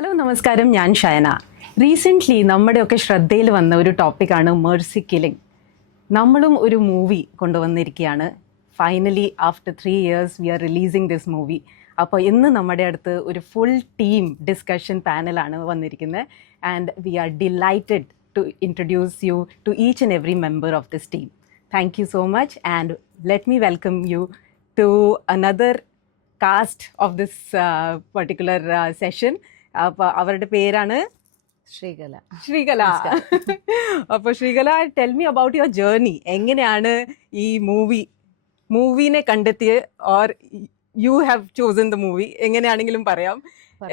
Hello നമസ്കാരം, ഞാൻ ഷയന. Recently നമ്മുടെയൊക്കെ ശ്രദ്ധയിൽ വന്ന ഒരു ടോപ്പിക്കാണ് മേഴ്സി കില്ലിംഗ്. നമ്മളും ഒരു മൂവി കൊണ്ടുവന്നിരിക്കുകയാണ്. Finally after 3 years we are releasing this movie. അപ്പോൾ ഇന്ന് നമ്മുടെ അടുത്ത് ഒരു ഫുൾ ടീം ഡിസ്കഷൻ പാനലാണ് വന്നിരിക്കുന്നത്. And we are delighted to introduce you to each and every member of this team. Thank you so much and let me welcome you to another cast of this particular session. അപ്പോൾ അവരുടെ പേരാണ് ശ്രീകല. അപ്പോൾ Sreekala, tell me about your journey. എങ്ങനെയാണ് ഈ മൂവിനെ കണ്ടെത്തിയ or you have chosen the movie? എങ്ങനെയാണെങ്കിലും പറയാം.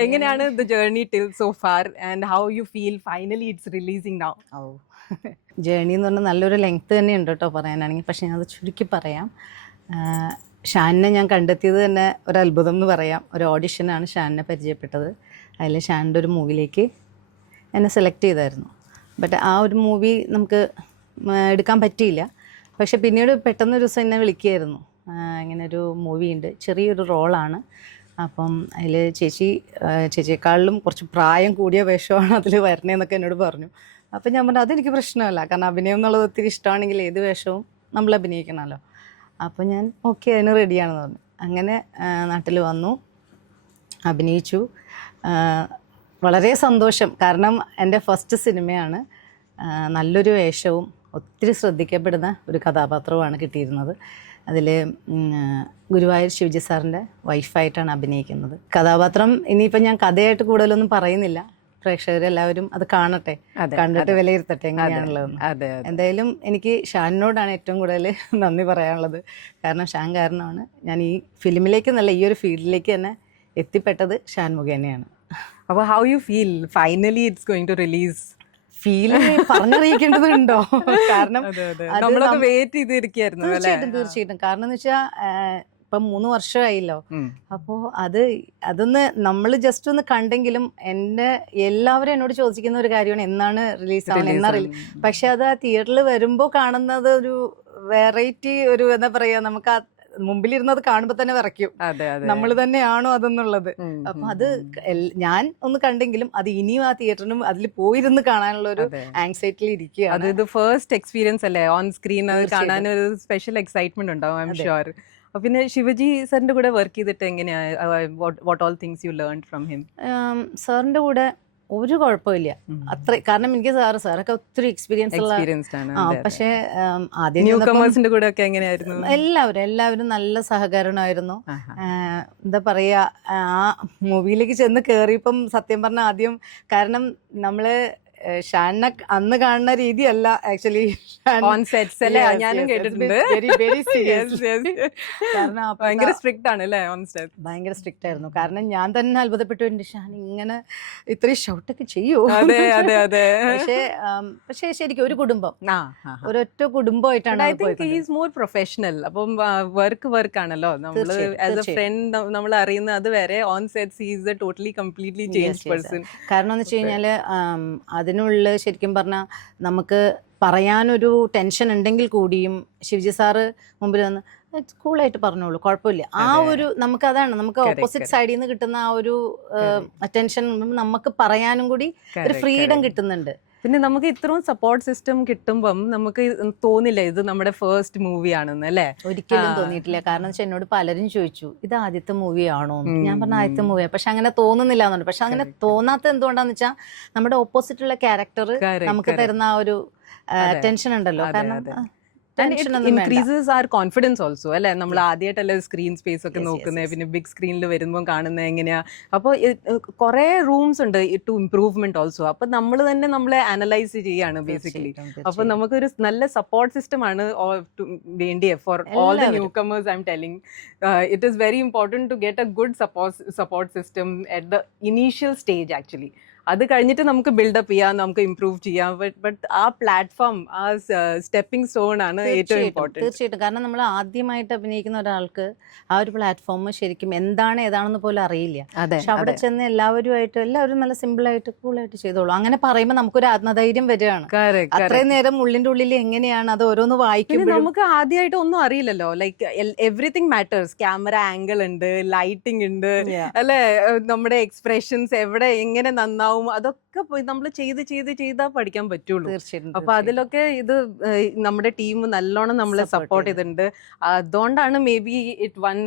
എങ്ങനെയാണ് the journey till so far and how you feel finally it's releasing now? Journey എന്ന് പറഞ്ഞാൽ നല്ലൊരു ലെങ്ത് തന്നെ ഉണ്ട് കേട്ടോ പറയാനാണെങ്കിൽ. പക്ഷേ ഞാൻ അത് ചുരുക്കി പറയാം. ഷാനിനെ ഞാൻ കണ്ടെത്തിയത് തന്നെ ഒരു അത്ഭുതം എന്ന് പറയാം. ഒരു ഓഡിഷനാണ് ഷാനിനെ പരിചയപ്പെട്ടത്. അതിൽ ഷാനിൻ്റെ ഒരു മൂവിയിലേക്ക് എന്നെ സെലക്ട് ചെയ്തായിരുന്നു. ബട്ട് ആ ഒരു മൂവി നമുക്ക് എടുക്കാൻ പറ്റിയില്ല. പക്ഷെ പിന്നീട് പെട്ടെന്നൊരു ദിവസം എന്നെ വിളിക്കുകയായിരുന്നു. ഇങ്ങനൊരു മൂവി ഉണ്ട്, ചെറിയൊരു റോളാണ്. അപ്പം അതിൽ ചേച്ചിയെക്കാളിലും കുറച്ച് പ്രായം കൂടിയ വേഷമാണ് അതിൽ വരണേന്നൊക്കെ എന്നോട് പറഞ്ഞു. അപ്പം ഞാൻ പറഞ്ഞു അതെനിക്ക് പ്രശ്നമല്ല, കാരണം അഭിനയം എന്നുള്ളത് ഒത്തിരി ഇഷ്ടമാണെങ്കിൽ ഏത് വേഷവും നമ്മൾ അഭിനയിക്കണമല്ലോ. അപ്പോൾ ഞാൻ ഓക്കെ, അതിന് റെഡിയാണെന്ന് പറഞ്ഞു. അങ്ങനെ നാട്ടിൽ വന്നു, അഭിനയിച്ചു. വളരെ സന്തോഷം, കാരണം എൻ്റെ ഫസ്റ്റ് സിനിമയാണ്. നല്ലൊരു വേഷവും ഒത്തിരി ശ്രദ്ധിക്കപ്പെടുന്ന ഒരു കഥാപാത്രവുമാണ് കിട്ടിയിരുന്നത്. അതിൽ ഗുരുവായൂർ ശിവജി സാറിൻ്റെ വൈഫായിട്ടാണ് അഭിനയിക്കുന്നത്. കഥാപാത്രം ഇനിയിപ്പോൾ ഞാൻ കഥയായിട്ട് കൂടുതലൊന്നും പറയുന്നില്ല, പ്രേക്ഷകരെല്ലാവരും അത് കാണട്ടെ, കണ്ടിട്ട് വിലയിരുത്തട്ടെ എങ്ങനെയാണുള്ളതെന്ന്. എന്തായാലും എനിക്ക് ഷാനിനോടാണ് ഏറ്റവും കൂടുതൽ നന്ദി പറയാനുള്ളത്. കാരണം ഷാൻ കാരണമാണ് ഞാൻ ഈ ഫിലിമിലേക്ക് നല്ല ഈ ഒരു ഫീൽഡിലേക്ക് തന്നെ എത്തിപ്പെട്ടത്. ഷാൻ മുഖേനയാണ്. അപ്പോൾ how you feel finally it's going to release? Feel പറഞ്ഞറിയിക്കേണ്ടതുണ്ടോ? കാരണം നമ്മളൊക്കെ വെയിറ്റ് ചെയ്തിരിക്കുകയായിരുന്നു. തീർച്ചയായിട്ടും. കാരണം എന്ന് വെച്ചാൽ ഇപ്പം 3 വർഷമായില്ലോ. അപ്പോൾ അതൊന്ന് നമ്മൾ ജസ്റ്റ് ഒന്ന് കണ്ടെങ്കിലും എല്ലാവരും എന്നോട് ചോദിക്കുന്ന ഒരു കാര്യമാണ് എന്നാണ് റിലീസാവുന്നത്, എന്നാ പക്ഷെ അത് ആ തിയേറ്ററിൽ വരുമ്പോൾ കാണുന്നത് ഒരു വെറൈറ്റി, ഒരു എന്താ പറയാ, നമുക്ക് ആ മുമ്പിലിരുന്നത് കാണുമ്പോൾ തന്നെ വിറയ്ക്കും, നമ്മൾ തന്നെയാണോ അതെന്നുള്ളത്. അപ്പൊ അത് ഞാൻ ഒന്ന് കണ്ടെങ്കിലും അത് ഇനിയും ആ തിയേറ്ററിനും അതിൽ പോയിരുന്ന് കാണാനുള്ള ഒരു ആങ്സൈറ്റിയിൽ ഇരിക്കുകയാണ്. അത് ഫസ്റ്റ് എക്സ്പീരിയൻസ് അല്ലേ ഓൺ സ്ക്രീൻ, അത് കാണാൻ ഒരു സ്പെഷ്യൽ എക്സൈറ്റ്മെന്റ് ഉണ്ടാവും, ഐ എം ഷുവർ. പിന്നെ ശിവജി സാറിന്റെ കൂടെ വർക്ക് ചെയ്തിട്ട് എങ്ങനെയാ, what all things you learn from him? സാറിന്റെ കൂടെ ഒരു കുഴപ്പമില്ല അത്ര, കാരണം എനിക്ക് സാറൊക്കെ ഒത്തിരി എക്സ്പീരിയൻസ് ഉള്ള. പക്ഷേ ആദ്യം കൂടെ ഒക്കെ എങ്ങനെയായിരുന്നു? എല്ലാവരും നല്ല സഹകരണമായിരുന്നു. എന്താ പറയാ, ആ മൂവിയിലേക്ക് ചെന്ന് കയറിയപ്പം സത്യം പറഞ്ഞ ആദ്യം, കാരണം നമ്മള് ഷാനിനെ അന്ന് കാണുന്ന രീതിയല്ല ആക്ച്വലി ഓൺ സെറ്റ്സ് അല്ലേ, ഞാനും കേട്ടിട്ടുണ്ട്. കാരണം ഭയങ്കര സ്ട്രിക്റ്റ് ആണ് അല്ലേ ഓൺ സെറ്റ്? ഭയങ്കര സ്ട്രിക്റ്റ് ആയിരുന്നു. കാരണം ഞാൻ തന്നെ അത്ഭുതപ്പെട്ടു, ഷാൻ ഇങ്ങനെ ഇത്രയും ഷൗട്ടൊക്കെ ചെയ്യൂ. പക്ഷേ ശരിക്കും ഒരു കുടുംബം, ഒരൊറ്റ കുടുംബമായിട്ടാണ്. More professional. അപ്പം വർക്ക് ആണല്ലോ, നമ്മൾ ആസ് എ ഫ്രണ്ട് നമ്മൾ അറിയുന്ന അത് വരെ on sets he is a totally completely change person. കാരണം എന്ന് വെച്ച് കഴിഞ്ഞാൽ അതിനുള്ള ശരിക്കും പറഞ്ഞാൽ നമുക്ക് പറയാനൊരു ടെൻഷൻ ഉണ്ടെങ്കിൽ കൂടിയും ശിവജി സാറ് മുമ്പിൽ വന്ന് കൂളായിട്ട് പറഞ്ഞോളൂ, കുഴപ്പമില്ല. ആ ഒരു നമുക്കതാണ്, നമുക്ക് ഓപ്പോസിറ്റ് സൈഡിൽ നിന്ന് കിട്ടുന്ന ആ ഒരു അറ്റൻഷൻ നമുക്ക് പറയാനും കൂടി ഒരു ഫ്രീഡം കിട്ടുന്നുണ്ട്. പിന്നെ നമുക്ക് ഇത്രയും സപ്പോർട്ട് സിസ്റ്റം കിട്ടുമ്പം നമുക്ക് തോന്നില്ല ഇത് നമ്മുടെ ഫസ്റ്റ് മൂവി ആണെന്ന് അല്ലേ? ഒരിക്കലും തോന്നിയിട്ടില്ല. കാരണം വെച്ചാൽ എന്നോട് പലരും ചോദിച്ചു ഇത് ആദ്യത്തെ മൂവി ആണോ എന്ന്. ഞാൻ പറഞ്ഞ ആദ്യത്തെ മൂവിയാണ്, പക്ഷെ അങ്ങനെ തോന്നുന്നില്ല എന്നുണ്ട്. പക്ഷെ അങ്ങനെ തോന്നാത്ത എന്തുകൊണ്ടാന്ന് വെച്ചാൽ നമ്മുടെ ഓപ്പോസിറ്റുള്ള ക്യാരക്ടർ നമുക്ക് തരുന്ന ആ ഒരു ടെൻഷൻ ഉണ്ടല്ലോ. കാരണം ഇൻക്രീസസ് ആർ കോൺഫിഡൻസ് ഓൾസോ അല്ലെ? നമ്മൾ ആദ്യമായിട്ടല്ലേ സ്ക്രീൻ സ്പേസ് ഒക്കെ നോക്കുന്നത്, പിന്നെ ബിഗ് സ്ക്രീനിൽ വരുമ്പോൾ കാണുന്നത് എങ്ങനെയാ. അപ്പോൾ കുറെ റൂംസ് ഉണ്ട് ടു ഇംപ്രൂവ്മെന്റ് ഓൾസോ. അപ്പൊ നമ്മൾ തന്നെ നമ്മളെ അനലൈസ് ചെയ്യാണ് ബേസിക്കലി. അപ്പൊ നമുക്കൊരു നല്ല സപ്പോർട്ട് സിസ്റ്റം ആണ് വേണ്ടിയത് for all the newcomers. I'm telling it is very important to get a good support system at the initial stage actually. അത് കഴിഞ്ഞിട്ട് നമുക്ക് ബിൽഡപ്പ് ചെയ്യാം, നമുക്ക് ഇംപ്രൂവ് ചെയ്യാം. ബട്ട് ആ പ്ലാറ്റ്ഫോം, ആ സ്റ്റെപ്പിംഗ് സ്റ്റോൺ ആണ് ഏറ്റവും ഇമ്പോർട്ടൻറ്റ്. തീർച്ചയായിട്ടും. കാരണം നമ്മൾ ആദ്യമായിട്ട് അഭിനയിക്കുന്ന ഒരാൾക്ക് ആ ഒരു പ്ലാറ്റ്ഫോം ശരിക്കും എന്താണ് ഏതാണെന്ന് പോലും അറിയില്ല. പക്ഷെ അവിടെ ചെന്ന് എല്ലാവരും നല്ല സിമ്പിളായിട്ട് കൂളായിട്ട് ചെയ്തോളൂ. അങ്ങനെ പറയുമ്പോൾ നമുക്കൊരു ആത്മധൈര്യം വരികയാണ്. അത്രയും നേരം ഉള്ളിന്റെ ഉള്ളിൽ എങ്ങനെയാണ് അത് ഓരോന്ന് വായിക്കുമ്പോൾ നമുക്ക് ആദ്യമായിട്ട് ഒന്നും അറിയില്ലല്ലോ. Like everything matters. Camera angle ഉണ്ട്, ലൈറ്റിംഗ് ഉണ്ട്, അല്ലെ, നമ്മുടെ എക്സ്പ്രഷൻസ് എവിടെ എങ്ങനെ നന്നാവും, അതൊക്കെ നമ്മൾ ചെയ്താൽ പഠിക്കാൻ പറ്റുള്ളൂ. അപ്പൊ അതിലൊക്കെ ഇത് നമ്മുടെ ടീം നല്ലോണം നമ്മളെ സപ്പോർട്ട് ചെയ്തിട്ടുണ്ട്. അതുകൊണ്ടാണ് maybe it won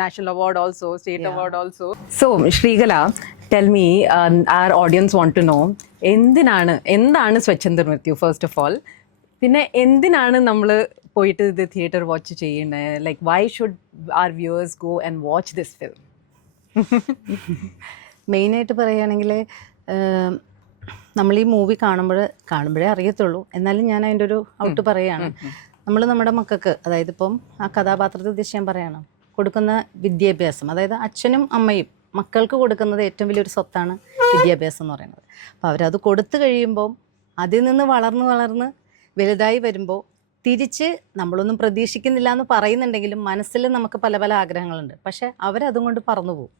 national award also, state award also. So Sreekala, tell me, our audience want to know, എന്താണ് സ്വച്ഛന്ദ മൃത്യു ഫസ്റ്റ് ഓഫ് ഓൾ, പിന്നെ എന്തിനാണ് നമ്മൾ പോയിട്ട് ഇത് തിയേറ്റർ വാച്ച് ചെയ്യണേ? Like why should our viewers go and watch this film? മെയിനായിട്ട് പറയുകയാണെങ്കിൽ നമ്മൾ ഈ മൂവി കാണുമ്പോഴേ അറിയത്തുള്ളൂ. എന്നാലും ഞാൻ അതിൻ്റെ ഒരു ഔട്ട് പറയുകയാണ്. നമ്മൾ നമ്മുടെ മക്കൾക്ക്, അതായത് ഇപ്പം ആ കഥാപാത്രത്തെ ഉദ്ദേശിച്ച് ഞാൻ പറയുകയാണ്, കൊടുക്കുന്ന വിദ്യാഭ്യാസം, അതായത് അച്ഛനും അമ്മയും മക്കൾക്ക് കൊടുക്കുന്നത് ഏറ്റവും വലിയൊരു സ്വത്താണ് വിദ്യാഭ്യാസം എന്ന് പറയുന്നത്. അപ്പോൾ അവരത് കൊടുത്തു കഴിയുമ്പം അതിൽ നിന്ന് വളർന്ന് വലുതായി വരുമ്പോൾ തിരിച്ച് നമ്മളൊന്നും പ്രതീക്ഷിക്കുന്നില്ല എന്ന് പറയുന്നുണ്ടെങ്കിലും മനസ്സിൽ നമുക്ക് പല പല ആഗ്രഹങ്ങളുണ്ട്. പക്ഷേ അവരതും കൊണ്ട് പറന്നു പോകും.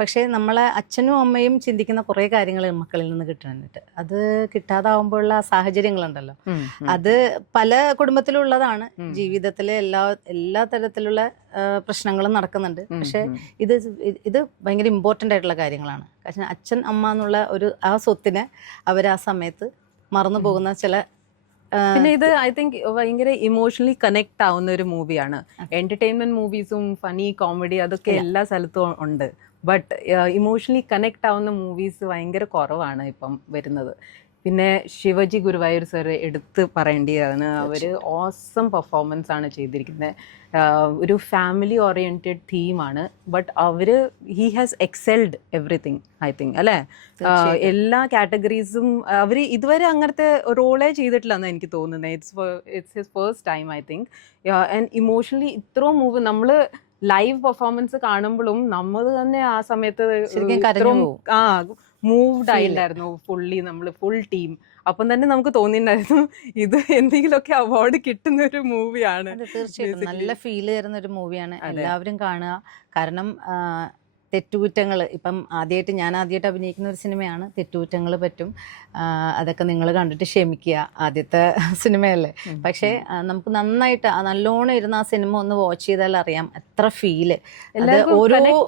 പക്ഷേ നമ്മളെ അച്ഛനും അമ്മയും ചിന്തിക്കുന്ന കുറേ കാര്യങ്ങൾ മക്കളിൽ നിന്ന് കിട്ടാനായിട്ട്, അത് കിട്ടാതാവുമ്പോഴുള്ള സാഹചര്യങ്ങളുണ്ടല്ലോ, അത് പല കുടുംബത്തിലുള്ളതാണ്. ജീവിതത്തിലെ എല്ലാ തരത്തിലുള്ള പ്രശ്നങ്ങളും നടക്കുന്നുണ്ട്. പക്ഷെ ഇത് ഭയങ്കര ഇമ്പോർട്ടൻ്റ് ആയിട്ടുള്ള കാര്യങ്ങളാണ്. കാരണം അച്ഛൻ അമ്മ എന്നുള്ള ആ സ്വത്തിനെ അവർ ആ സമയത്ത് മറന്നു പോകുന്ന ചില, പിന്നെ ഇത് ഐ തിങ്ക് ഭയങ്കര ഇമോഷണലി കണക്ട് ആവുന്ന ഒരു മൂവിയാണ്. എന്റർടൈൻമെന്റ് മൂവീസും ഫണി കോമഡി അതൊക്കെ എല്ലാ സ്ഥലത്തും ഉണ്ട്. ബട്ട് ഇമോഷണലി കണക്ട് ആവുന്ന മൂവീസ് ഭയങ്കര കുറവാണ് ഇപ്പം വരുന്നത്. പിന്നെ ശിവജി ഗുരുവായൂർ സർ എടുത്ത് പറയേണ്ടതാണ്. അവർ ഓസം പെർഫോമൻസ് ആണ് ചെയ്തിരിക്കുന്നത്. ഒരു ഫാമിലി ഓറിയൻറ്റഡ് തീമാണ്. But he has excelled everything I think, അല്ലേ? എല്ലാ കാറ്റഗറീസും അവർ ഇതുവരെ അങ്ങനത്തെ റോളേ ചെയ്തിട്ടില്ലെന്ന് എനിക്ക് തോന്നുന്നത്. It's his first time I think. And emotionally ഇത്രയും മൂവ് നമ്മൾ ലൈവ് പെർഫോമൻസ് കാണുമ്പോഴും നമ്മൾ തന്നെ ആ സമയത്ത് മൂവ്ഡ് ആയിണ്ടായിരുന്നു ഫുൾ ടീം. അപ്പം തന്നെ നമുക്ക് തോന്നിയിട്ടുണ്ടായിരുന്നു ഇത് എന്തെങ്കിലുമൊക്കെ അവാർഡ് കിട്ടുന്ന ഒരു മൂവിയാണ്. തീർച്ചയായിട്ടും നല്ല ഫീൽ തരുന്ന ഒരു മൂവിയാണ്. എല്ലാവരും കാണുക. കാരണം തെറ്റുകുറ്റങ്ങൾ, ഇപ്പം ഞാൻ ആദ്യമായിട്ട് അഭിനയിക്കുന്ന ഒരു സിനിമയാണ്. തെറ്റുകുറ്റങ്ങൾ പറ്റും, അതൊക്കെ നിങ്ങൾ കണ്ടിട്ട് ക്ഷമിക്കുക. ആദ്യത്തെ സിനിമയല്ലേ. പക്ഷേ നമുക്ക് നന്നായിട്ട് നല്ലോണം ഇരുന്ന് ആ സിനിമ ഒന്ന് വാച്ച് ചെയ്താൽ അറിയാം എത്ര ഫീല്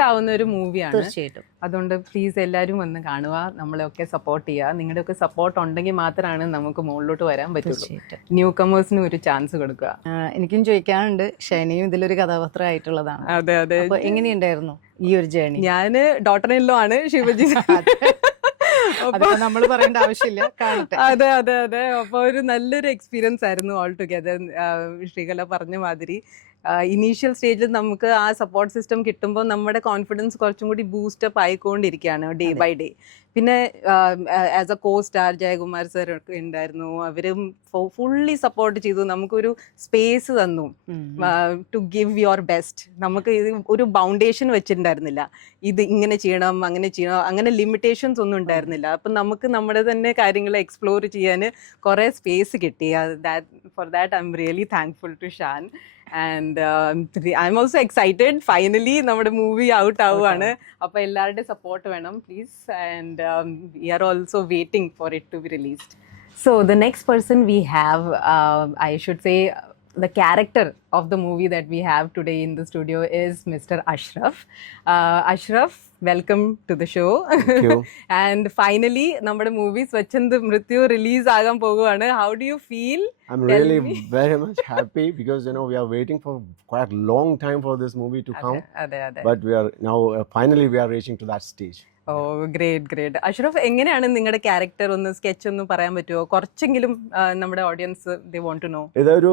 ആവുന്ന ഒരു മൂവിയാണ്. തീർച്ചയായിട്ടും. അതുകൊണ്ട് പ്ലീസ് എല്ലാവരും വന്ന് കാണുക, നമ്മളെയൊക്കെ സപ്പോർട്ട് ചെയ്യുക. നിങ്ങളുടെയൊക്കെ സപ്പോർട്ട് ഉണ്ടെങ്കിൽ മാത്രമാണ് നമുക്ക് മുകളിലോട്ട് വരാൻ പറ്റുള്ളൂ. ന്യൂ കമേഴ്സിനും ഒരു ചാൻസ് കൊടുക്കുക. എനിക്കും ചോദിക്കാനുണ്ട്, ഷൈനയും ഇതിലൊരു കഥാപാത്രമായിട്ടുള്ളതാണ്. അതെ അതെ. അപ്പോൾ എങ്ങനെയുണ്ടായിരുന്നു ഈ ഒരു ജേണി? ഞാന് ഡോട്ടർ ഇൻ ലോ ആണ് ശിവജി. നമ്മൾ പറയേണ്ട ആവശ്യമില്ല, കാണട്ടെ. അതെ അതെ അതെ. അപ്പോൾ ഒരു നല്ലൊരു എക്സ്പീരിയൻസ് ആയിരുന്നു ഓൾ ടുഗെദർ. ശ്രീകല പറഞ്ഞ മാതിരി ഇനീഷ്യൽ സ്റ്റേജിൽ നമുക്ക് ആ സപ്പോർട്ട് സിസ്റ്റം കിട്ടുമ്പോൾ നമ്മുടെ കോൺഫിഡൻസ് കുറച്ചും കൂടി ബൂസ്റ്റപ്പ് ആയിക്കൊണ്ടിരിക്കുകയാണ് ഡേ ബൈ ഡേ. പിന്നെ as A co star Jayakumar sir ഒക്കെ ഉണ്ടായിരുന്നു. അവരും ഫുള്ളി സപ്പോർട്ട് ചെയ്തു, നമുക്കൊരു സ്പേസ് തന്നു ടു ഗിവ് യുവർ ബെസ്റ്റ്. നമുക്ക് ഇത് ഒരു ബൗണ്ടേഷൻ വെച്ചിട്ടുണ്ടായിരുന്നില്ല, ഇത് ഇങ്ങനെ ചെയ്യണം അങ്ങനെ ചെയ്യണം, അങ്ങനെ ലിമിറ്റേഷൻസ് ഒന്നും ഉണ്ടായിരുന്നില്ല. അപ്പം നമുക്ക് നമ്മുടെ തന്നെ കാര്യങ്ങൾ എക്സ്പ്ലോർ ചെയ്യാൻ കുറേ സ്പേസ് കിട്ടി. For that I'm really thankful to Shan. And I'm also excited. Finally നമ്മുടെ മൂവി ഔട്ട് ആവുകയാണ്. അപ്പോൾ എല്ലാവരുടെയും സപ്പോർട്ട് വേണം please. And we are also waiting for it to be released. So the next person we have, I should say, the character of the movie that we have today in the studio is Mr. Ashraf. Ashraf, welcome to the show. Thank you. And finally, നമ്മുടെ movie സ്വച്ഛന്ദ മൃത്യു release ആകാൻ പോകുകയാണ്. How do you feel? I'm really very much happy because we are waiting for quite a long time for this movie to come. അതെ അതെ. But we are now finally we are reaching to that stage. Oh great great. Ashraf, എങ്ങനെയാണ് നിങ്ങളുടെ character ഒന്ന് sketch ഒന്ന് പറയാൻ പറ്റുമോ? കുറച്ചെങ്കിലും നമ്മുടെ audience they want to know. ഇതൊരു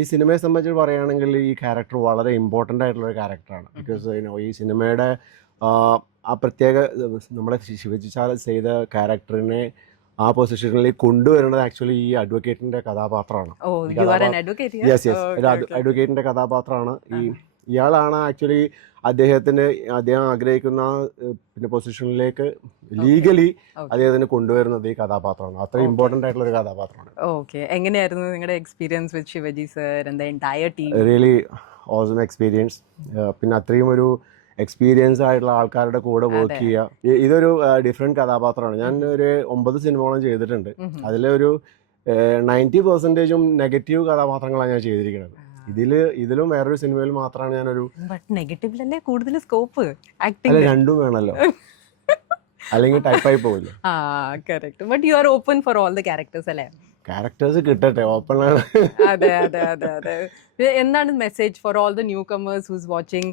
ഈ സിനിമയെ സംബന്ധിച്ച് പറയുകയാണെങ്കിൽ ഈ ക്യാരക്ടർ വളരെ ഇമ്പോർട്ടൻ്റ് ആയിട്ടുള്ള ഒരു ക്യാരക്ടറാണ്. ബിക്കോസ് ഈ സിനിമയുടെ ആ പ്രത്യേക നമ്മുടെ ശിവജി സാർ ചെയ്ത ക്യാരക്ടറിനെ ആ പൊസിഷനിലേക്ക് കൊണ്ടുവരുന്നത് ആക്ച്വലി ഈ അഡ്വക്കേറ്റിന്റെ കഥാപാത്രമാണ്. യെസ് യെസ്, ഒരു അഡ്വക്കേറ്റിന്റെ കഥാപാത്രമാണ്. ഈ ഇയാളാണ് ആക്ച്വലി അദ്ദേഹം ആഗ്രഹിക്കുന്ന പിന്നെ പൊസിഷനിലേക്ക് ലീഗലി അദ്ദേഹത്തിന് കൊണ്ടുവരുന്നത് ഈ കഥാപാത്രമാണ്. അത്ര ഇമ്പോർട്ടൻ്റ് ആയിട്ടുള്ള ഒരു കഥാപാത്രമാണ്. ഓക്കെ, എങ്ങനെയായിരുന്നു നിങ്ങളുടെ experience with Shivaji sir and the entire team? Really awesome experience. പിന്നെ അത്രയും ഒരു എക്സ്പീരിയൻസ് ആയിട്ടുള്ള ആൾക്കാരുടെ കൂടെ വർക്ക് ചെയ്യുക, ഇതൊരു ഡിഫറെൻറ്റ് കഥാപാത്രമാണ്. ഞാൻ ഒരു 9 സിനിമകളും ചെയ്തിട്ടുണ്ട്. അതിലൊരു 90% നെഗറ്റീവ് കഥാപാത്രങ്ങളാണ് ഞാൻ ചെയ്തിരിക്കുന്നത്. ഇതിലും വേറൊരു സിനിമയിൽ മാത്രമാണ് ഞാനൊരു നെഗറ്റീവിലല്ലേ കൂടുതൽ സ്കോപ്പ് അല്ല, ആക്ടിംഗ്. രണ്ടും വേണമല്ലോ, അല്ലെങ്കിൽ ടൈപ്പായി പോകില്ല. Correct. But you are open for all the characters അല്ലേ? ക്യാരക്ടേഴ്സ് കിട്ടട്ടെ, ഓപ്പൺ ആണ്. അതെ അതെ അതെ അതെ. എന്താണ് message for all the newcomers who's watching?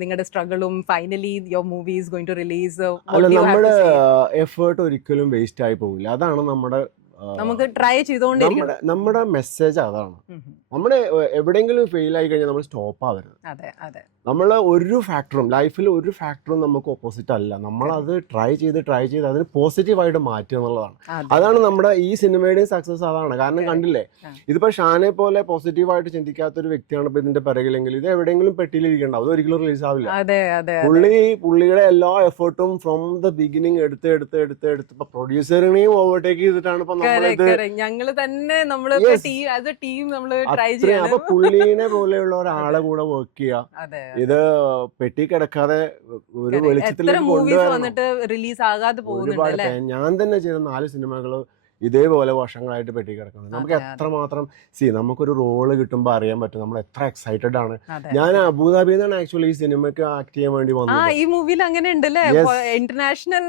നിങ്ങളുടെ സ്ട്രഗിളും finally your movie is going to release. അല്ല, നമ്മുടെ എഫേർട്ട് ഒരിക്കലും വേസ്റ്റ് ആയി പോകില്ല. അതാണ് നമുക്ക് ട്രൈ ചെയ്തുകൊണ്ടിരിക്കണം. നമ്മുടെ മെസ്സേജ് അതാണ്. നമ്മുടെ എവിടെയെങ്കിലും ഫെയിൽ ആയി കഴിഞ്ഞാൽ നമ്മൾ സ്റ്റോപ്പ് ആവരുത്. അതെ അതെ. നമ്മൾ ലൈഫിൽ ഒരു ഫാക്ടറും നമുക്ക് ഓപ്പോസിറ്റ് അല്ല. നമ്മളത് ട്രൈ ചെയ്ത് അതിന് പോസിറ്റീവായിട്ട് മാറ്റുക എന്നുള്ളതാണ്. അതാണ് നമ്മുടെ ഈ സിനിമയുടെയും സക്സസ് അതാണ്. കാരണം കണ്ടില്ലേ, ഇതിപ്പോ ഷാനെ പോലെ പോസിറ്റീവായിട്ട് ചിന്തിക്കാത്ത ഒരു വ്യക്തിയാണ് ഇപ്പൊ ഇതിന്റെ പിറകിലെങ്കിൽ ഇത് എവിടെയെങ്കിലും പെട്ടിയിലിരിക്കണ്ട, അത് ഒരിക്കലും റിലീസ് ആവില്ല. പുള്ളിയുടെ എല്ലാ എഫേർട്ടും ഫ്രോം ദ ബിഗിനിങ് എടുത്ത് ഇപ്പൊ പ്രൊഡ്യൂസറിനെയും ഓവർടേക്ക് ചെയ്തിട്ടാണ് ഇപ്പൊ ഞങ്ങള് തന്നെ അപ്പൊ പുള്ളീനെ പോലെയുള്ള ഒരാളെ കൂടെ വർക്ക് ചെയ്യുക, ഇത് പെട്ടി കിടക്കാതെ ഒരു വെളിച്ചത്തിലേക്ക് കൊണ്ടുവരാൻ. ഞാൻ തന്നെ ചെയ്ത 4 സിനിമകള് ഇതേപോലെ വർഷങ്ങളായിട്ട് പെട്ടി കിടക്കുന്നത്. നമുക്ക് എത്രമാത്രം നമുക്കൊരു റോള് കിട്ടുമ്പോൾ അറിയാൻ പറ്റും നമ്മൾ എത്ര എക്സൈറ്റഡ് ആണ്. ഞാൻ അബുദാബിയിൽ നിന്നാണ് ആക്ച്വലി ഈ സിനിമയ്ക്ക് ആക്ട് ചെയ്യാൻ വേണ്ടി വന്നത്. ഈ മൂവിയിൽ അങ്ങനെ ഉണ്ടല്ലേ, ഇന്റർനാഷണൽ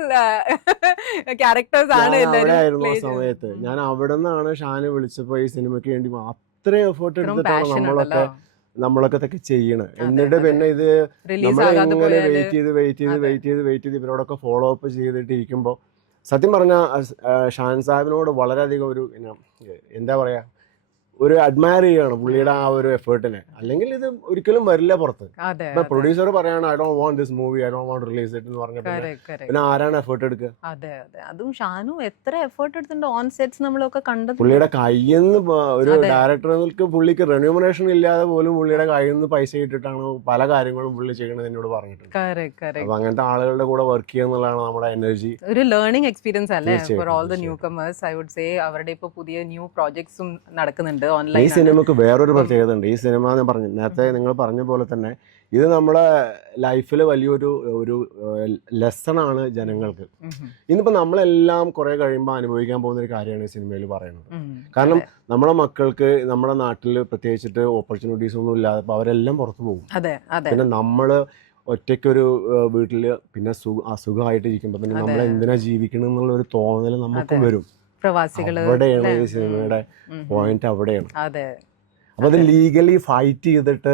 ക്യാരക്ടേഴ്സ് ആണ്. അവിടെയായിരുന്നു ആ സമയത്ത്. ഞാൻ അവിടെ നിന്നാണ് ഷാനെ വിളിച്ചപ്പോ ഈ സിനിമയ്ക്ക് വേണ്ടി അത്രയും എഫേർട്ട് എടുത്തിട്ടാണ് നമ്മളൊക്കെ ഇതൊക്കെ ചെയ്യണം. എന്നിട്ട് പിന്നെ ഇത് നമ്മളിങ്ങനെ വെയിറ്റ് ചെയ്ത് ഇവരോടൊക്കെ ഫോളോ അപ്പ് ചെയ്തിട്ട് ഇരിക്കുമ്പോൾ സത്യം പറഞ്ഞാൽ ഷാൻ സാഹിബിനോട് വളരെയധികം ഒരു എന്താ പറയാ, ഒരു അഡ്മയർ ചെയ്യാണ് പുള്ളിയുടെ ആ ഒരു എഫേർട്ടിനെ. അല്ലെങ്കിൽ ഇത് ഒരിക്കലും വരില്ല പുറത്ത്. പ്രൊഡ്യൂസർ പറയാണ് I don't want this movie, I don't want release it എന്ന് പറഞ്ഞപ്പോൾ പിന്നെ ആരാണ് എഫേർട്ട് എടുക്കുക? അതെ അതെ. അതും ഷാനു എത്ര എഫേർട്ട് എടുത്തിട്ടുണ്ട് ഓൺ സെറ്റ്സ് നമ്മളൊക്കെ കണ്ടത്. പുള്ളിയുടെ കയ്യിൽ നിന്ന് ഒരു ഡയറക്ടർക്ക് പുള്ളിക്ക് റെന്യൂമറേഷൻ ഇല്ലാതെ പോലും പുള്ളിയുടെ കയ്യിൽ നിന്ന് പൈസ ഇട്ടിട്ടാണ് പല കാര്യങ്ങളും പുള്ളി ചെയ്യണത് എന്നോട് പറഞ്ഞിട്ടുണ്ട്. അപ്പൊ അങ്ങനത്തെ ആളുകളുടെ കൂടെ വർക്ക് ചെയ്യുക എന്നുള്ളതാണ് നമ്മുടെ എനർജി. ഒരു ലേണിംഗ് എക്സ്പീരിയൻസ് അല്ലേ for all the newcomers. I would say അവരുടെ ഇപ്പൊ പുതിയ ന്യൂ പ്രോജക്ട്സും നടക്കുന്നുണ്ട്. ഈ സിനിമക്ക് വേറൊരു പ്രത്യേകത ഉണ്ട്. ഈ സിനിമ ഞാൻ പറഞ്ഞു നേരത്തെ നിങ്ങൾ പറഞ്ഞ പോലെ തന്നെ ഇത് നമ്മുടെ ലൈഫിൽ വലിയൊരു ലെസൺ ആണ് ജനങ്ങൾക്ക്. ഇന്നിപ്പോ നമ്മളെല്ലാം കുറെ കഴിയുമ്പോൾ അനുഭവിക്കാൻ പോകുന്ന ഒരു കാര്യമാണ് ഈ സിനിമയിൽ പറയുന്നത്. കാരണം നമ്മുടെ മക്കൾക്ക് നമ്മുടെ നാട്ടിൽ പ്രത്യേകിച്ചിട്ട് ഓപ്പർച്യൂണിറ്റീസ് ഒന്നും ഇല്ലാതെ അവരെല്ലാം പുറത്തു പോകും. പിന്നെ നമ്മള് ഒറ്റയ്ക്കൊരു വീട്ടില് പിന്നെ അസുഖമായിട്ട് ഇരിക്കുമ്പോ പിന്നെ നമ്മൾ എന്തിനാ ജീവിക്കണം എന്നുള്ള ഒരു തോന്നൽ നമുക്ക് വരും. അവിടെയാണ് ഈ സിനിമയുടെ പോയിന്റ്, അവിടെയാണ്. അപ്പൊ അത് ലീഗലി ഫൈറ്റ് ചെയ്തിട്ട്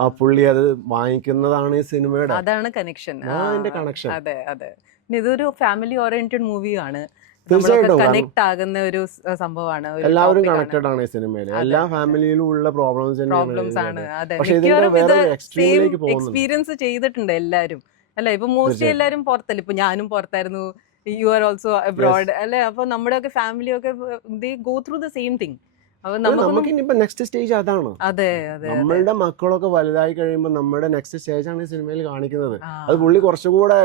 ആ പുള്ളി അത് വാങ്ങിക്കുന്നതാണ് ഈ സിനിമയുടെ കണക്ഷൻ. അതെ അതെ. ഇതൊരു ഫാമിലി ഓറിയന്റഡ് മൂവിയാണ്. തീർച്ചയായിട്ടും കണക്ട് ആകുന്ന ഒരു സംഭവമാണ്. എല്ലാവരും കണക്റ്റഡ് ആണ് ഈ സിനിമയിൽ. എല്ലാ ഫാമിലിയിലും ഉള്ള പ്രോബ്ലംസ് ആണ്. പക്ഷെ ഇതിന്റെ വേറെ എക്സ്ട്രീമിലേക്ക് എക്സ്പീരിയൻസ് ചെയ്തിട്ടുണ്ട് എല്ലാരും അല്ലെ. ഇപ്പൊ മോസ്റ്റ്ലി എല്ലാരും പുറത്തല്ല. ഇപ്പൊ ഞാനും പുറത്തായിരുന്നു, യു ആർ ഓൾസോ അബ്രോഡ് അല്ലെ. അപ്പൊ നമ്മുടെ ഒക്കെ ഫാമിലി ഒക്കെ they go through the same thing. നമുക്ക് ഇനിയിപ്പോ നെക്സ്റ്റ് സ്റ്റേജ് അതാണ്. നമ്മളുടെ മക്കളൊക്കെ വലുതായി കഴിയുമ്പോൾ നമ്മുടെ നെക്സ്റ്റ് സ്റ്റേജ് ആണ് ഈ സിനിമയിൽ കാണിക്കുന്നത്. അത് പുള്ളി കുറച്ചുകൂടെ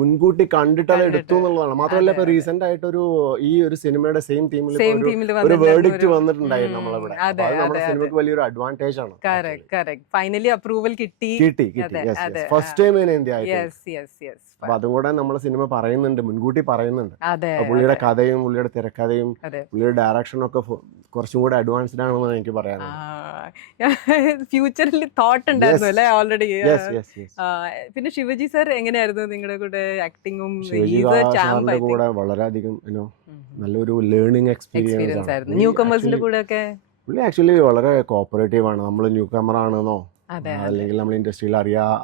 മുൻകൂട്ടി കണ്ടിട്ടത് എടുത്തു എന്നുള്ളതാണ്. മാത്രമല്ല ഇപ്പൊ റീസെന്റ് ആയിട്ടൊരു ഈ ഒരു സിനിമയുടെ സെയിം ടീമിൽ ഒരു വേർഡിക്റ്റ് വന്നിട്ടുണ്ടായിരുന്നു നമ്മളിവിടെ. നമ്മുടെ സിനിമയ്ക്ക് വലിയൊരു അഡ്വാൻറ്റേജ് ആണ്. ഫൈനലി അപ്രൂവൽ കിട്ടി. First time in India. അപ്പൊ അതും കൂടെ നമ്മളെ സിനിമ പറയുന്നുണ്ട്, മുൻകൂട്ടി പറയുന്നുണ്ട്. പുള്ളിയുടെ കഥയും പുള്ളിയുടെ തിരക്കഥയും പുള്ളിയുടെ ഡയറക്ഷനും ഒക്കെ കുറച്ചും കൂടെ അഡ്വാൻസ്ഡ് ആണെന്ന് എനിക്ക് പറയാനുണ്ട്. ഫ്യൂച്ചറിൽ തോട്ട് ഉണ്ടായിരുന്നു അല്ലേ ഓൾറെഡി. പിന്നെ ശിവജി സർ എങ്ങനെയായിരുന്നു നിങ്ങളുടെ കൂടെ ആക്ടിങ്ങും? കൂടെ വളരെയധികം നല്ലൊരു ലേണിംഗ് എക്സ്പീരിയൻസ് ആയിരുന്നു. ന്യൂ കമേഴ്സിന്റെ കൂടെ ഒക്കെ പുള്ളി ആക്ച്വലി വളരെ കോപ്പറേറ്റീവ് ആണ്. നമ്മൾ ന്യൂ കമർ ആണെന്നോ അല്ലെങ്കിൽ നമ്മൾ ഇൻഡസ്ട്രിയിൽ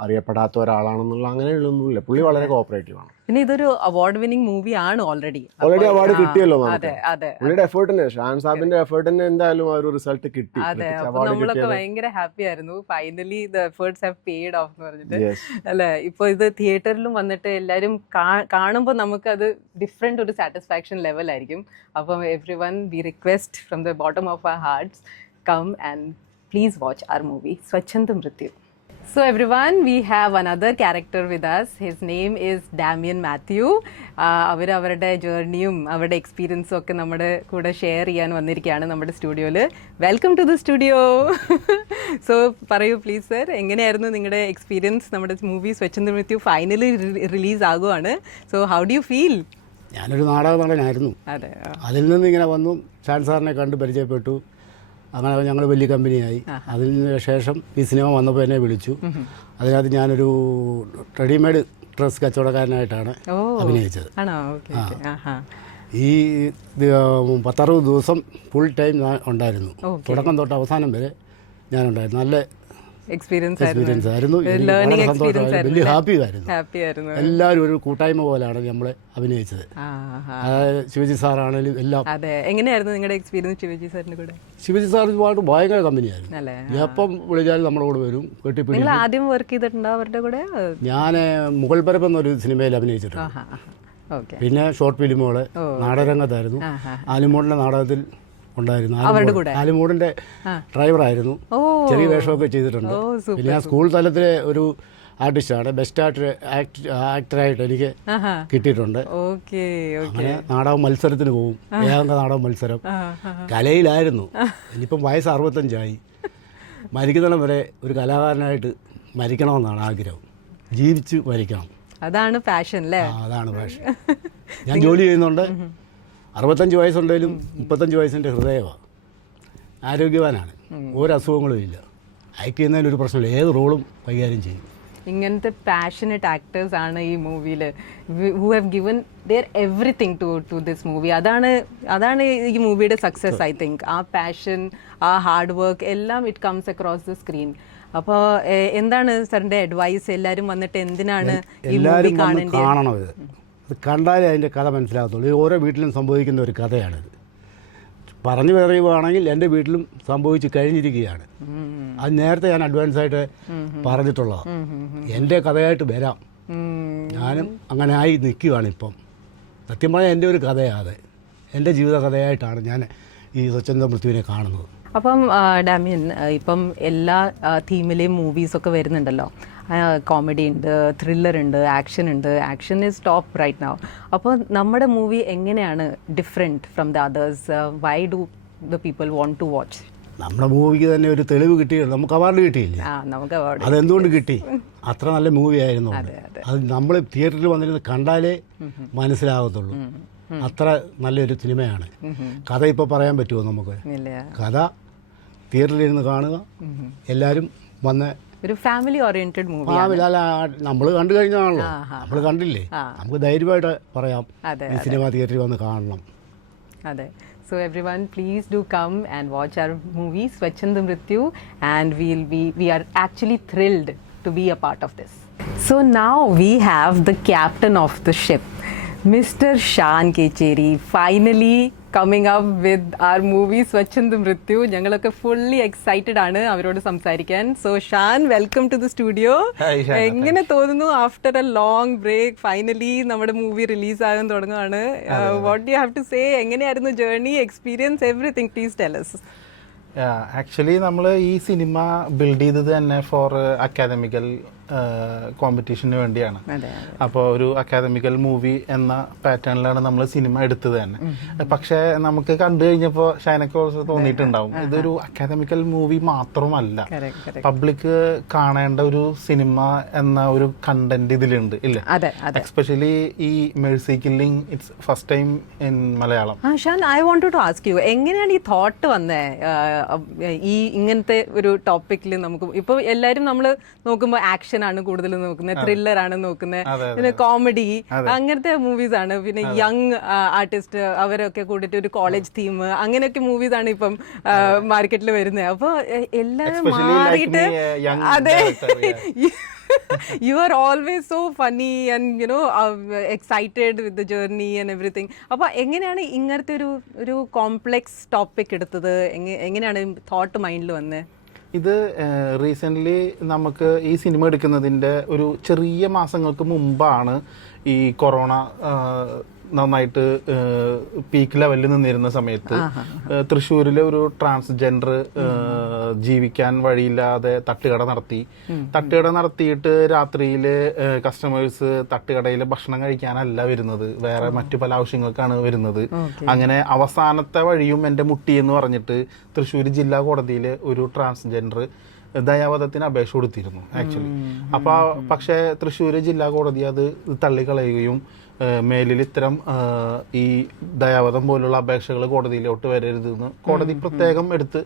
അറിയപ്പെടാത്ത ഒരാളാണെന്നുള്ള അങ്ങനെയുള്ളൊന്നുമില്ല. പുള്ളി വളരെ കോപ്പറേറ്റീവ് ആണ്. പിന്നെ ഇതൊരു അവാർഡ് വിന്നിംഗ് മൂവി ആണ്. ഓൾറെഡി അവാർഡ് കിട്ടിയല്ലോ നമുക്ക്. പുള്ളിയുടെ എഫേർട്ടിന്, ഷാൻ സാബിന്റെ എഫേർട്ടിന് എന്തായാലും ആ ഒരു റിസൾട്ട് കിട്ടി. നമ്മളൊക്കെ ഭയങ്കര ഹാപ്പി ആയിരുന്നു. Finally the efforts have paid of എന്ന് പറഞ്ഞിട്ട് അല്ലെ. ഇപ്പൊ ഇത് തിയേറ്ററിലും വന്നിട്ട് എല്ലാരും കാണുമ്പോൾ നമുക്ക് അത് ഡിഫറെന്റ് ഒരു സാറ്റിസ്ഫാക്ഷൻ ലെവൽ ആയിരിക്കും. അപ്പം everyone we request from the bottom of our hearts, come and please watch our movie Swachhand Mrityu. So everyone, we have another character with us. His name is Damian Matthew. അവരുടെ ജേർണിയും അവരുടെ എക്സ്പീരിയൻസും ഒക്കെ നമ്മുടെ കൂടെ share ചെയ്യാൻ വന്നിരിക്കുകയാണ് നമ്മുടെ സ്റ്റുഡിയോയിൽ. Welcome to the studio. So പറയൂ പ്ലീസ് സർ, എങ്ങനെയായിരുന്നു നിങ്ങളുടെ എക്സ്പീരിയൻസ്? നമ്മുടെ movie Swachhand Mrityu finally release ആകുവാണ്. So how do you feel? ഞാനൊരു നാടക നടനായിരുന്നു. അതെ, അതിൽ നിന്ന് ഇങ്ങനെ വന്നു ഷാൻ സാറിനെ കണ്ട് പരിചയപ്പെട്ടു. അങ്ങനെ ഞങ്ങൾ വലിയ കമ്പനിയായി. അതിന് ശേഷം ഈ സിനിമ വന്നപ്പോൾ എന്നെ വിളിച്ചു. അതിനകത്ത് ഞാനൊരു റെഡിമെയ്ഡ് ഡ്രസ് കച്ചവടക്കാരനായിട്ടാണ് അഭിനയിച്ചത്. ഈ 10-60 ദിവസം ഫുൾ ടൈം ഞാൻ ഉണ്ടായിരുന്നു. തുടക്കം തൊട്ട് അവസാനം വരെ ഞാനുണ്ടായിരുന്നു. നല്ല എക്സ്പീരിയൻസ് ആയിരുന്നു. വലിയ ഹാപ്പി ആയിരുന്നു. എല്ലാവരും ഒരു കൂട്ടായ്മ പോലെയാണ് നമ്മളെ അഭിനയിച്ചത്. ശിവജി സാറാണെങ്കിലും എല്ലാം. എങ്ങനെയായിരുന്നു നിങ്ങളുടെ എക്സ്പീരിയൻസ് ശിവജി സാറിന്റെ കൂടെ? ശിവജി സാറുമായിട്ട് ഭയങ്കര കമ്പനിയായിരുന്നു. എപ്പം വിളിച്ചാലും നമ്മുടെ കൂടെ വരും. നിങ്ങൾ ആദ്യം വർക്ക് ചെയ്തിട്ടുണ്ടോ അവരുടെ കൂടെ? ഞാൻ മുഗൾ പരപ്പ് എന്നൊരു സിനിമയിൽ അഭിനയിച്ചിട്ടുണ്ട്. പിന്നെ ഷോർട്ട് ഫിലിമുകള് നാടകരംഗത്തായിരുന്നു. ആലിമോടിന്റെ നാടകത്തിൽ ഉണ്ടായിരുന്നു. ആലിമൂടിന്റെ ഡ്രൈവറായിരുന്നു. ചെറിയ വേഷമൊക്കെ ചെയ്തിട്ടുണ്ട്. പിന്നെ ഞാൻ സ്കൂൾ തലത്തിലെ ഒരു ആർട്ടിസ്റ്റാണ്. ബെസ്റ്റ് ആക്ടറായിട്ട് എനിക്ക് കിട്ടിയിട്ടുണ്ട്. അങ്ങനെ നാടക മത്സരത്തിന് പോകും. ഏകാംഗ നാടക മത്സരം കലയിലായിരുന്നു. ഇനിയിപ്പം വയസ്സ് 65 മരിക്കുന്നിടം വരെ ഒരു കലാകാരനായിട്ട് മരിക്കണമെന്നാണ് ആഗ്രഹം. ജീവിച്ച് മരിക്കണം. അതാണ് പാഷൻ അല്ലേ? അതാണ് പാഷൻ. ഞാൻ ജോലി ചെയ്യുന്നുണ്ട്. 65 വയസ്സുണ്ടെങ്കിലും 35 വയസ്സിൻ്റെ ഹൃദയമാണ്. ആരോഗ്യവാനാണ്. ഒരു അസുഖങ്ങളും ഇല്ല. ആക്ട് ചെയ്യുന്നതിലൊരു പ്രശ്നമില്ല. ഏത് റോളും കൈകാര്യം ചെയ്യും. ഇങ്ങനത്തെ പാഷനറ്റ് ആക്ടേഴ്സ് ആണ് ഈ മൂവിയിൽ. Who have given their everything to this movie. അതാണ് ഈ മൂവിയുടെ സക്സസ്. ഐ തിങ്ക് ആ പാഷൻ, ആ ഹാർഡ് വർക്ക് എല്ലാം it comes across the screen. അപ്പോൾ എന്താണ് സാറിൻ്റെ അഡ്വൈസ്? എല്ലാവരും വന്നിട്ട് എന്തിനാണ് ഈ മൂവി കാണേണ്ടത്? അത് കണ്ടാലേ അതിൻ്റെ കഥ മനസ്സിലാകത്തുള്ളൂ. ഓരോ വീട്ടിലും സംഭവിക്കുന്ന ഒരു കഥയാണിത്. പറഞ്ഞു പറയുകയാണെങ്കിൽ എൻ്റെ വീട്ടിലും സംഭവിച്ച് കഴിഞ്ഞിരിക്കുകയാണ്. അത് നേരത്തെ ഞാൻ അഡ്വാൻസായിട്ട് പറഞ്ഞിട്ടുള്ളതാണ്. എൻ്റെ കഥയായിട്ട് വരാം. ഞാനും അങ്ങനെ ആയി നിൽക്കുകയാണ് ഇപ്പം. സത്യം പറഞ്ഞാൽ എൻ്റെ ഒരു കഥയാണ്. എൻ്റെ ജീവിത കഥയായിട്ടാണ് ഞാൻ ഈ സ്വച്ഛന്ദ മൃത്യുവിനെ കാണുന്നത്. അപ്പം ഡാമിയൻ, ഇപ്പം എല്ലാ തീമിലെയും മൂവീസൊക്കെ വരുന്നുണ്ടല്ലോ. കോമഡി ഉണ്ട്, ത്രില്ലർ ഉണ്ട്, ആക്ഷൻ ഉണ്ട്. Action is top right now. അപ്പോൾ നമ്മുടെ മൂവി എങ്ങനെയാണ് different from the others? Why do the people want to watch? നമ്മുടെ മൂവിക്ക് തന്നെ ഒരു തെളിവ് കിട്ടിയില്ല. നമുക്ക് അവാർഡ് കിട്ടിയില്ലേ? നമുക്ക് അവാർഡ്. അതെന്തുകൊണ്ട് കിട്ടി? അത്ര നല്ല മൂവി ആയിരുന്നു. അത് നമ്മൾ തിയേറ്ററിൽ വന്നിരുന്ന് കണ്ടാലേ മനസ്സിലാകത്തുള്ളൂ. അത്ര നല്ലൊരു സിനിമയാണ്. കഥ ഇപ്പോൾ പറയാൻ പറ്റുമോ നമുക്ക്? കഥ തിയേറ്ററിലിരുന്ന് കാണുക, എല്ലാവരും വന്ന് ഒരു ഫാമിലി ഓറിയന്റഡ് മൂവി. അല്ല, നമ്മൾ കണ്ടു കഴിഞ്ഞാണല്ലോ. നമ്മൾ കണ്ടില്ലേ, നമുക്ക് ധൈര്യമായിട്ട് പറയാം ഈ സിനിമ തിയേറ്ററിൽ വന്ന് കാണണം. അതെ. So everyone, please do come and watch our movie Swachhand Mrityu, and we are actually thrilled to be a part of this. So now we have the captain of the ship, Mr. Shan Kecheri, finally coming up with our movie Swachhand Mrityu. ഞങ്ങളൊക്കെ fully excited ആണ് അവരോട് സംസാരിക്കാൻ. So Shan, welcome to the studio. എങ്ങനെ തോന്നുന്നു after a long break finally നമ്മുടെ movie release ആകാൻ തുടങ്ങുകയാണ്? What do you have to say? എങ്ങനെയായിരുന്നു journey, experience, everything? Please tell us. Actually നമ്മൾ ഈ സിനിമ ബിൽഡ് ചെയ്തത് തന്നെ ഫോർ അക്കാദമിക്കൽ കോമ്പറ്റീഷന് വേണ്ടിയാണ്. അപ്പോൾ ഒരു അക്കാദമിക്കൽ മൂവി എന്ന പാറ്റേണിലാണ് നമ്മൾ സിനിമ എടുത്തത് തന്നെ. പക്ഷേ നമുക്ക് കണ്ടു കഴിഞ്ഞപ്പോൾ ഷൈനക്ക് തോന്നിയിട്ടുണ്ടാവും ഇതൊരു അക്കാദമിക്കൽ മൂവി മാത്രമല്ല, പബ്ലിക് കാണേണ്ട ഒരു സിനിമ എന്ന ഒരു കണ്ടന്റ് ഇതിലുണ്ട് ഇല്ല? എസ്പെഷ്യലി ഈ mercy killing it's first time in Malayalam. Shan, I want to ask you, എങ്ങനെയാണ് ഈ തോട്ട് വന്നേ ഈ ഇങ്ങനത്തെ ഒരു ടോപ്പിക്കിൽ? നമുക്ക് ഇപ്പോൾ എല്ലാവരും നമ്മൾ നോക്കുമ്പോൾ ആക്ഷൻ ആണ് കൂടുതൽ നോക്കുന്നത്, ത്രില്ലർ ആണ് നോക്കുന്നത്, പിന്നെ കോമഡി, അങ്ങനത്തെ മൂവീസ് ആണ്. പിന്നെ യങ് ആർട്ടിസ്റ്റ് അവരൊക്കെ കൂടിയിട്ട് ഒരു കോളേജ് തീം, അങ്ങനെയൊക്കെ മൂവീസ് ആണ് ഇപ്പം മാർക്കറ്റിൽ വരുന്നത്. അപ്പോൾ എല്ലാം മാറിയിട്ട് അതെ, you are always so funny and excited with the journey and everything. അപ്പോൾ എങ്ങനെയാണ് ഇങ്ങനത്തെ ഒരു കോംപ്ലെക്സ് ടോപ്പിക് എടുത്തത്? എങ്ങനെയാണ് തോട്ട് മൈൻഡിൽ വന്നത്? ഇത് റീസെൻ്റ്ലി നമുക്ക് ഈ സിനിമ എടുക്കുന്നതിൻ്റെ ഒരു ചെറിയ മാസങ്ങൾക്ക് മുമ്പാണ് ഈ കൊറോണ നന്നായിട്ട് പീക്ക് ലെവലിൽ നിന്നിരുന്ന സമയത്ത് തൃശ്ശൂരിലെ ഒരു ട്രാൻസ്ജെൻഡർ ജീവിക്കാൻ വഴിയില്ലാതെ തട്ടുകട നടത്തിയിട്ട് രാത്രിയിൽ കസ്റ്റമേഴ്സ് തട്ടുകടയിൽ ഭക്ഷണം കഴിക്കാനല്ല വരുന്നത്, വേറെ മറ്റു പല ആവശ്യങ്ങൾക്കാണ് വരുന്നത്. അങ്ങനെ അവസാനത്തെ വഴിയും എൻ്റെ മുട്ടി എന്ന് പറഞ്ഞിട്ട് തൃശ്ശൂർ ജില്ലാ കോടതിയിൽ ഒരു ട്രാൻസ്ജെൻഡർ ദയാവധത്തിന് അപേക്ഷ കൊടുത്തിരുന്നു ആക്ച്വലി. പക്ഷേ തൃശ്ശൂർ ജില്ലാ കോടതി അത് തള്ളിക്കളയുകയും മേലിൽ ഇത്തരം ഈ ദയാവധം പോലുള്ള അപേക്ഷകൾ കോടതിയിലോട്ട് വരരുതെന്ന് കോടതി പ്രത്യേകം എടുത്ത്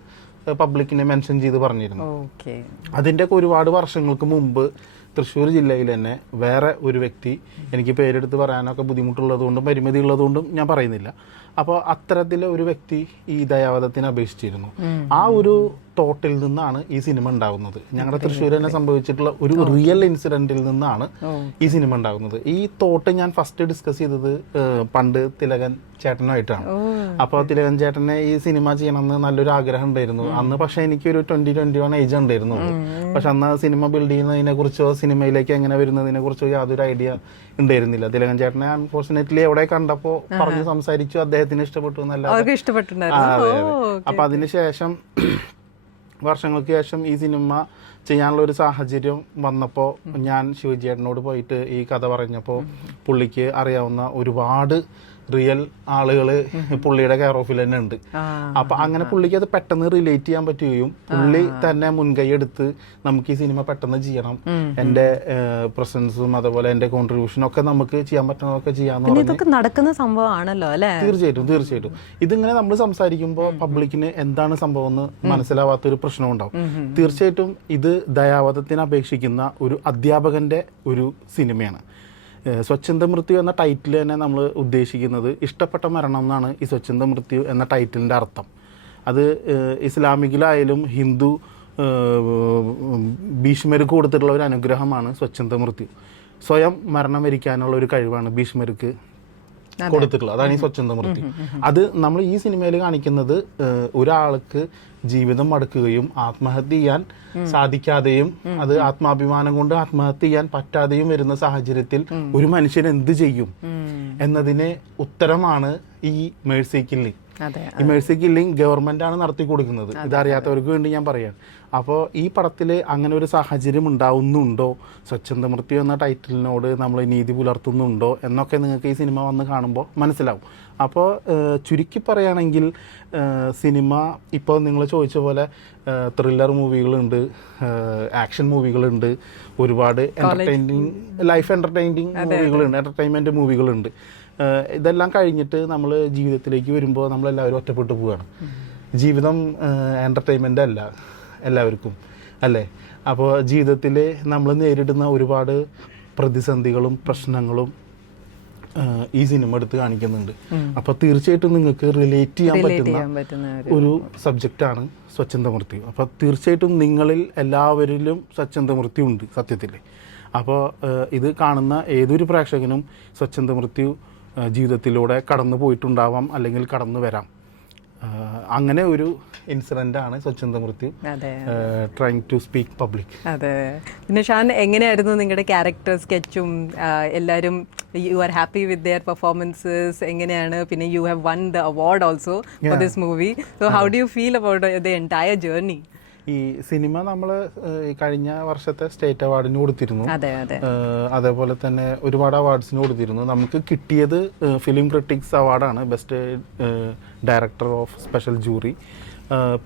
പബ്ലിക്കിനെ മെൻഷൻ ചെയ്ത് പറഞ്ഞിരുന്നു. അതിൻ്റെ ഒരുപാട് വർഷങ്ങൾക്ക് മുമ്പ് തൃശ്ശൂർ ജില്ലയിൽ തന്നെ വേറെ ഒരു വ്യക്തി, എനിക്ക് പേരെടുത്ത് പറയാനൊക്കെ ബുദ്ധിമുട്ടുള്ളതുകൊണ്ടും പരിമിതി ഉള്ളതുകൊണ്ടും ഞാൻ പറയുന്നില്ല, അപ്പോൾ അത്തരത്തിലെ ഒരു വ്യക്തി ഈ ദയാവധത്തിന് അപേക്ഷിച്ചിരുന്നു. ആ ഒരു തോട്ടിൽ നിന്നാണ് ഈ സിനിമ ഉണ്ടാകുന്നത്. ഞങ്ങളുടെ തൃശ്ശൂർ തന്നെ സംഭവിച്ചിട്ടുള്ള ഒരു റിയൽ ഇൻസിഡന്റിൽ നിന്നാണ് ഈ സിനിമ ഉണ്ടാകുന്നത്. ഈ തോട്ട് ഞാൻ ഫസ്റ്റ് ഡിസ്കസ് ചെയ്തത് പണ്ട് തിലകൻ ചേട്ടനുമായിട്ടാണ്. അപ്പോൾ തിലകൻ ചേട്ടനെ ഈ സിനിമ ചെയ്യണമെന്ന് നല്ലൊരു ആഗ്രഹം ഉണ്ടായിരുന്നു അന്ന്. പക്ഷേ എനിക്കൊരു 20-21 ഏജ് ഉണ്ടായിരുന്നു. പക്ഷെ അന്ന് സിനിമ ബിൽഡ് ചെയ്യുന്നതിനെ കുറിച്ചോ സിനിമയിലേക്ക് എങ്ങനെ വരുന്നതിനെ കുറിച്ചോ യാതൊരു ഐഡിയ ഉണ്ടായിരുന്നില്ല. തിലകൻ ചേട്ടനെ അൺഫോർച്ചുനേറ്റ്ലി എവിടെ കണ്ടപ്പോൾ പറഞ്ഞ് സംസാരിച്ചു, അദ്ദേഹത്തിന് ഇഷ്ടപ്പെട്ടു എന്നല്ല. അപ്പൊ അതിനുശേഷം വർഷങ്ങൾക്ക് ശേഷം ഈ സിനിമ ചെയ്യാനുള്ള ഒരു സാഹചര്യം വന്നപ്പോൾ ഞാൻ ശിവജിയേട്ടനോട് പോയിട്ട് ഈ കഥ പറഞ്ഞപ്പോൾ പുള്ളിക്ക് അറിയാവുന്ന ഒരുപാട് റിയൽ ആളുകൾ പുള്ളിയുടെ കെയർ ഓഫിൽ തന്നെ ഉണ്ട്. അപ്പൊ അങ്ങനെ പുള്ളിക്ക് അത് പെട്ടെന്ന് റിലേറ്റ് ചെയ്യാൻ പറ്റുകയും പുള്ളി തന്നെ മുൻകൈ എടുത്ത് നമുക്ക് ഈ സിനിമ പെട്ടെന്ന് ചെയ്യണം, എന്റെ പ്രസൻസും അതുപോലെ എന്റെ കോൺട്രിബ്യൂഷനും ഒക്കെ നമുക്ക് ചെയ്യാൻ പറ്റുന്നതൊക്കെ ചെയ്യാന്ന് നടക്കുന്ന സംഭവമാണല്ലോ അല്ലേ? തീർച്ചയായിട്ടും ഇതിങ്ങനെ നമ്മൾ സംസാരിക്കുമ്പോൾ പബ്ലിക്കിന് എന്താണ് സംഭവം എന്ന് മനസ്സിലാവാത്തൊരു പ്രശ്നം ഉണ്ടാവും. തീർച്ചയായിട്ടും ഇത് ദയാവധത്തിന് അപേക്ഷിക്കുന്ന ഒരു അധ്യാപകന്റെ ഒരു സിനിമയാണ്. സ്വച്ഛന്ത മൃത്യു എന്ന ടൈറ്റിൽ തന്നെ നമ്മൾ ഉദ്ദേശിക്കുന്നത് ഇഷ്ടപ്പെട്ട മരണം എന്നാണ് ഈ സ്വച്ഛന്ത മൃത്യു എന്ന ടൈറ്റിലിൻ്റെ അർത്ഥം. അത് ഇസ്ലാമിക്കിലായാലും ഹിന്ദു ഭീഷ്മർക്ക് കൊടുത്തിട്ടുള്ള ഒരു അനുഗ്രഹമാണ് സ്വച്ഛന്ത മൃത്യു. സ്വയം മരണം വരിക്കാനുള്ള ഒരു കഴിവാണ് ഭീഷ്മർക്ക് കൊടുത്തിട്ടുള്ളത്. അതാണ് ഈ സ്വച്ഛന്ത മൃത്യു. അത് നമ്മൾ ഈ സിനിമയിൽ കാണിക്കുന്നത് ഒരാൾക്ക് ജീവിതം മടുക്കുകയും ആത്മഹത്യ ചെയ്യാൻ സാധിക്കാതെയും അത് ആത്മാഭിമാനം കൊണ്ട് ആത്മഹത്യ ചെയ്യാൻ പറ്റാതെയും വരുന്ന സാഹചര്യത്തിൽ ഒരു മനുഷ്യൻ എന്ത് ചെയ്യും എന്നതിന് ഉത്തരമാണ് ഈ മേഴ്സി കില്ലിംഗ്. ഈ മേഴ്സി കില്ലിംഗ് ഗവൺമെന്റ് ആണ് നടത്തി കൊടുക്കുന്നത്. ഇതറിയാത്തവർക്ക് വേണ്ടി ഞാൻ പറയാം. അപ്പോൾ ഈ പടത്തിൽ അങ്ങനെ ഒരു സാഹചര്യം ഉണ്ടാവുന്നുണ്ടോ, സ്വച്ഛന്ത മൃത്യു എന്ന ടൈറ്റിലിനോട് നമ്മൾ നീതി പുലർത്തുന്നുണ്ടോ എന്നൊക്കെ നിങ്ങൾക്ക് ഈ സിനിമ വന്ന് കാണുമ്പോൾ മനസ്സിലാവും. അപ്പോൾ ചുരുക്കി പറയുകയാണെങ്കിൽ സിനിമ ഇപ്പോൾ നിങ്ങൾ ചോദിച്ച പോലെ ത്രില്ലർ മൂവികളുണ്ട്, ആക്ഷൻ മൂവികളുണ്ട്, ഒരുപാട് ലൈഫ് എൻ്റർടൈനിങ് മൂവികളുണ്ട്, എൻ്റർടൈൻമെൻറ്റ് മൂവികളുണ്ട്. ഇതെല്ലാം കഴിഞ്ഞിട്ട് നമ്മൾ ജീവിതത്തിലേക്ക് വരുമ്പോൾ നമ്മളെല്ലാവരും ഒറ്റപ്പെട്ടു പോവുകയാണ്. ജീവിതം എൻ്റർടൈൻമെൻ്റ് അല്ല എല്ലാവർക്കും, അല്ലേ? അപ്പോൾ ജീവിതത്തിൽ നമ്മൾ നേരിടുന്ന ഒരുപാട് പ്രതിസന്ധികളും പ്രശ്നങ്ങളും ഈ സിനിമ എടുത്ത് കാണിക്കുന്നുണ്ട്. അപ്പോൾ തീർച്ചയായിട്ടും നിങ്ങൾക്ക് റിലേറ്റ് ചെയ്യാൻ പറ്റുന്ന ഒരു സബ്ജക്റ്റാണ് സ്വച്ഛന്ത മൃത്യു. അപ്പോൾ തീർച്ചയായിട്ടും നിങ്ങളിൽ എല്ലാവരിലും സ്വച്ഛന്ത മൃത്യു ഉണ്ട് സത്യത്തിൽ. അപ്പോൾ ഇത് കാണുന്ന ഏതൊരു പ്രേക്ഷകനും സ്വച്ഛന്ത മൃത്യു ജീവിതത്തിലൂടെ കടന്നു പോയിട്ടുണ്ടാവാം, അല്ലെങ്കിൽ കടന്നു വരാം. അങ്ങനെ ഒരു ഇൻസിഡന്റ് ആണ് സ്വച്ഛന്ത മൃത്യു, ട്രൈങ് ടു സ്പീക്ക് പബ്ലിക്. അതെ. പിന്നെ ഷാൻ, എങ്ങനെയായിരുന്നു നിങ്ങളുടെ ക്യാരക്ടർ സ്കെച്ചും എല്ലാവരും? You are happy with their performances എങ്ങനെയാണ്? പിന്നെ you have one the award also for this movie. So how do you feel about the entire journey? ഈ സിനിമ നമ്മൾ കഴിഞ്ഞ വർഷത്തെ സ്റ്റേറ്റ് അവാർഡിന് കൊടുത്തിരുന്നു, അതേപോലെ തന്നെ ഒരുപാട് അവാർഡ്സിന് കൊടുത്തിരുന്നു. നമുക്ക് കിട്ടിയത് ഫിലിം ക്രിട്ടിക്സ് അവാർഡാണ്, best director of special jury.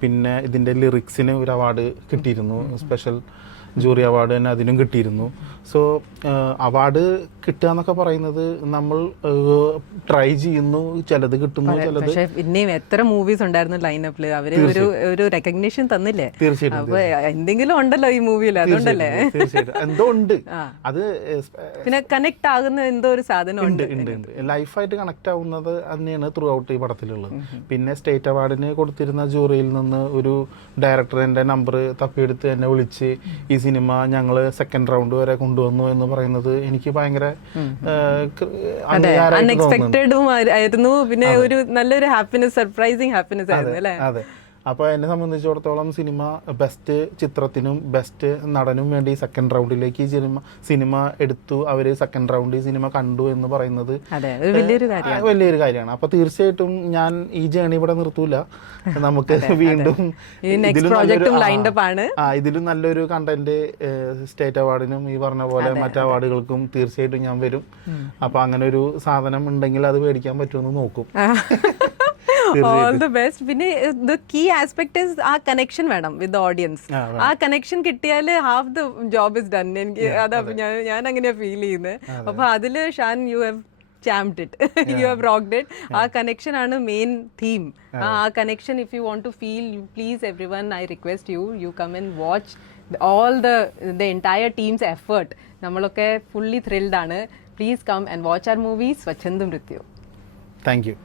പിന്നെ ഇതിൻ്റെ ലിറിക്സിന് ഒരു അവാർഡ് കിട്ടിയിരുന്നു, സ്പെഷ്യൽ ജൂറി അവാർഡ് തന്നെ അതിനും കിട്ടിയിരുന്നു. സോ അവാർഡ് കിട്ടുക എന്നൊക്കെ പറയുന്നത് നമ്മൾ ട്രൈ ചെയ്യുന്നു, ചിലത് കിട്ടുന്നു, ചിലത്. പിന്നെയും എത്ര മൂവീസ് ഉണ്ടായിരുന്നു ലൈനപ്പിൽ, അവര് ഒരു റെക്കഗ്നീഷൻ തന്നില്ലേ? തീർച്ചയായിട്ടും. അപ്പൊ എന്തെങ്കിലും ഉണ്ടല്ലോ ഈ മൂവിയിൽ, അതുകൊണ്ടല്ലേ? തീർച്ചയായിട്ടും എന്തോ ഉണ്ട്. അത് പിന്നെ കണക്ട് ആകുന്ന എന്തോ ഒരു സാധനം ഉണ്ട്, ലൈഫായിട്ട് കണക്ട് ആവുന്നത് തന്നെയാണ് ത്രൂ ഔട്ട് ഈ പടത്തിലുള്ളത്. പിന്നെ സ്റ്റേറ്റ് അവാർഡിന് കൊടുത്തിരുന്ന ജൂറിയിൽ നിന്ന് ഒരു ഡയറക്ടറിന്റെ നമ്പർ തപ്പിയെടുത്ത് എന്നെ വിളിച്ച് ഈ സിനിമ ഞങ്ങൾ സെക്കൻഡ് റൗണ്ട് വരെ കൊണ്ടുവന്നു എന്ന് പറയുന്നത് എനിക്ക് ഭയങ്കര അൺഎക്സ്പെക്ടഡും ആയിരുന്നു. പിന്നെ ഒരു നല്ലൊരു ഹാപ്പിനെസ്, സർപ്രൈസിങ് ഹാപ്പിനെസ് ആയിരുന്നു അല്ലേ? അതെ. അപ്പോൾ എന്നെ സംബന്ധിച്ചിടത്തോളം സിനിമ ബെസ്റ്റ് ചിത്രത്തിനും ബെസ്റ്റ് നടനും വേണ്ടി സെക്കൻഡ് റൗണ്ടിലേക്ക് സിനിമ എടുത്തു, അവർ സെക്കൻഡ് റൗണ്ടിൽ സിനിമ കണ്ടു എന്ന് പറയുന്നത് വലിയൊരു കാര്യമാണ്. അപ്പോൾ തീർച്ചയായിട്ടും ഞാൻ ഈ ജേണി ഇവിടെ നിർത്തൂല, നമുക്ക് വീണ്ടും ഇതിലും നല്ലൊരു കണ്ടന്റ് സ്റ്റേറ്റ് അവാർഡിനും ഈ പറഞ്ഞ പോലെ മറ്റു അവാർഡുകൾക്കും തീർച്ചയായിട്ടും ഞാൻ വരും. അപ്പോൾ അങ്ങനെ ഒരു സാധനം ഉണ്ടെങ്കിൽ അത് മേടിക്കാൻ പറ്റുമെന്ന് നോക്കും. All the best. പിന്നെ ദ കീ ആസ്പെക്ട് ഇസ് ആ കണക്ഷൻ വേണം വിത്ത് ഓഡിയൻസ്. ആ കണക്ഷൻ കിട്ടിയാൽ half the job is done. എനിക്ക് അതാ ഞാൻ അങ്ങനെയാ ഫീൽ ചെയ്യുന്നത്. അപ്പൊ അതില് Shan you have champed it. You have rocked it. Our connection ആണ് main theme. Our connection, if you want to feel, please everyone, I request you come and watch all the entire team's effort. നമ്മളൊക്കെ fully thrilled ആണ്. Please come and watch our movie Swachhandam Mrityu. Thank you.